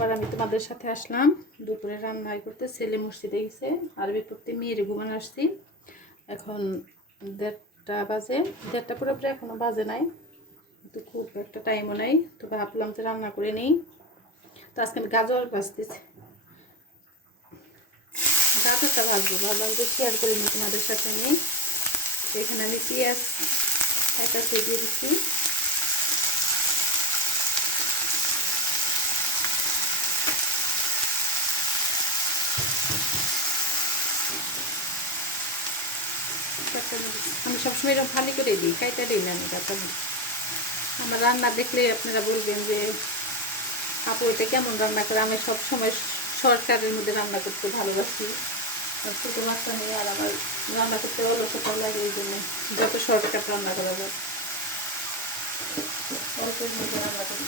আবার আমি তোমাদের সাথে আসলাম দুপুরে রান্না করতে। ছেলে মসজিদে গেছে, আরবি পড়তে, মেয়ের ঘুমানো আসছি। এখন 1:30 বাজে, 1:30 পুরোপুরি এখনো বাজে নাই, কিন্তু খুব একটা টাইমও নাই। তো ভাবলাম যে রান্না করে নিই। তো আজকে আমি গাজর ভাজতেছি, গাজরটা ভাজবো, ভাবলাম যে শেয়ার করে নিই তোমাদের সাথে নিই। এখানে আমি পেঁয়াজ একটা দিয়ে দিচ্ছি। আমি সবসময় এরকম খালি করে দিই, কাইটা দিই না আমি কাঁচামরিচ। আমার রান্না দেখলে আপনারা বলবেন যে আপু এটা কেমন রান্না করে। আমি সবসময় শর্টকাটের মধ্যে রান্না করতে ভালোবাসি। ছোটো বাচ্চা নেই, আর আমার রান্না করতে অলসতা লাগে, এই জন্য যত শর্টকাট রান্না করা যায় অল্পের মধ্যে রান্না করি।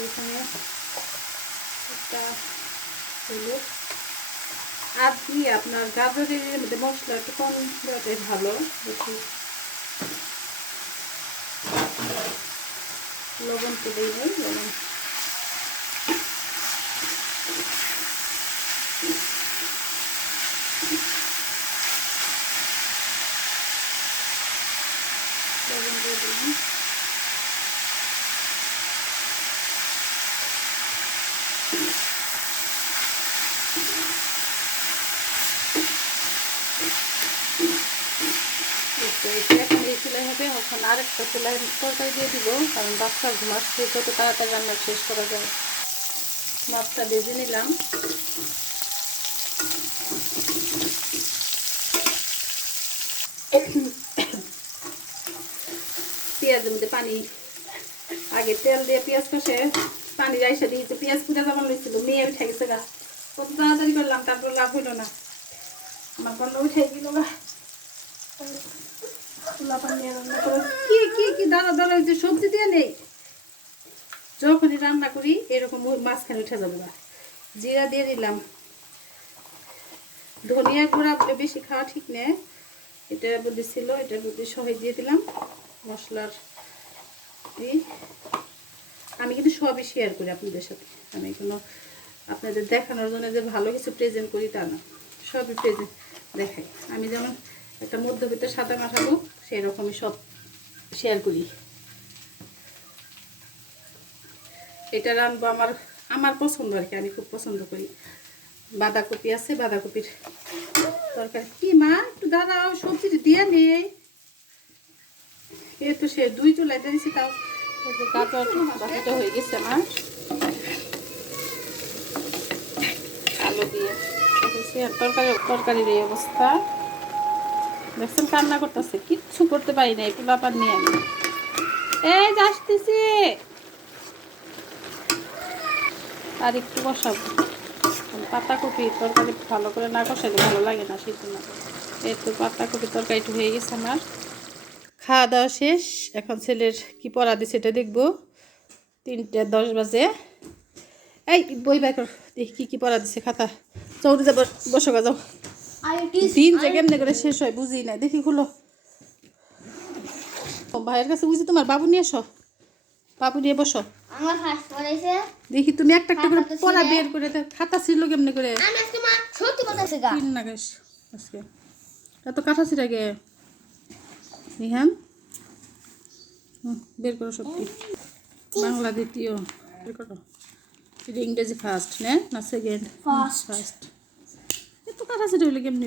এইখানে একটা হলুদ আর দিয়ে আপনার গাজরের মধ্যে মশলা একটু কম দেওয়াটাই ভালো। বেশি লবণ তো দিই নেই, লবণ দিয়ে দিলাম। এখন এই চুলাই হবে, এখন আরেকটা চুলাই তরকারি দিয়ে দিব, কারণ বাচ্চা ঘুমাচ্ছে, যত তাড়াতাড়ি রান্না শেষ করা যায়। মাছটা ভেজে নিলাম। পেঁয়াজের মধ্যে পানি, আগে তেল দিয়ে পেঁয়াজ কষে পানি রাইসা দিয়েছে, পেঁয়াজ পুজা জমা লইছিল, মেয়ে উঠে গেছে গা, কত তাড়াতাড়ি করলাম, তারপর লাভ হইল না, আমার বন্ধ উঠে গেল গা। কি কি কি দাঁড়া দাঁড়া, যে সবজি দিয়ে নেই, যখনই রান্না করি এরকম মাঝখানে উঠে যাবো গা। জিরা দিয়ে দিলাম, ধনিয়া গুঁড়া বলে বেশি খাওয়া ঠিক নেই, এটার মধ্যে ছিল, এটার মধ্যে সবাই দিয়ে দিলাম মশলার। আমি কিন্তু সবই শেয়ার করি আপনাদের সাথে, আমি কোনো আপনাদের দেখানোর জন্য যে ভালো কিছু প্রেজেন্ট করি তা না, সবই প্রেজেন্ট দেখাই। আমি যেমন একটা মধ্যবিত্ত সাদা মাঠাবো, সেই রকমই সব শেয়ার করি। এটা রান্নবো আমার পছন্দ আর কি, আমি খুব পছন্দ করি। বাঁধাকপি আছে, বাঁধাকপির তরকারি। কি মা একটু দাঁড়াও, সবজিটা দিয়ে নেই, এ তো সে 2 চুলাইতে দিচ্ছি, তাও গাজর বাকিটা হয়ে গেছে আমার। আলু দিয়ে তরকারির এই অবস্থা দেখছেন, কান্না করতেছে, কিচ্ছু করতে পারি না, একটু ব্যাপার নিয়ে আমি এই যে আসতেছি। আর একটু বসাবো, পাতাকপি তরকারি ভালো করে না কষাইলে ভালো লাগে না, সেই জন্য। এই তো পাতাকপি তরকারি একটু হয়ে গেছে আমার। খাওয়া দাওয়া শেষ, এখন ছেলের কি পড়া দিছে এটা দেখবো। 3:10 বাজে। এই বই বের কর, দেখি কি পড়া দিছে, খাতা চৌড়ে যাবো, বসো যাও। দিন যে কেমনে করে শেষ হয় বুঝি না, দেখি খুলো। ভাইয়ের কাছে বুঝি, তোমার বাবু নিয়ে এসো, বাবু নিয়ে বসো। দেখি তুমি একটা একটা করে পড়া বের করে, খাতা ছিল কেমনে করে। আজকে এত কাঁথা ছিল গে নিহান, বের করো সবটি। বাংলা দ্বিতীয় বের করো, ইংরেজি ফার্স্ট না সেকেন্ড? ফার্স্ট। এত কাঁথা ছিল কেমনি।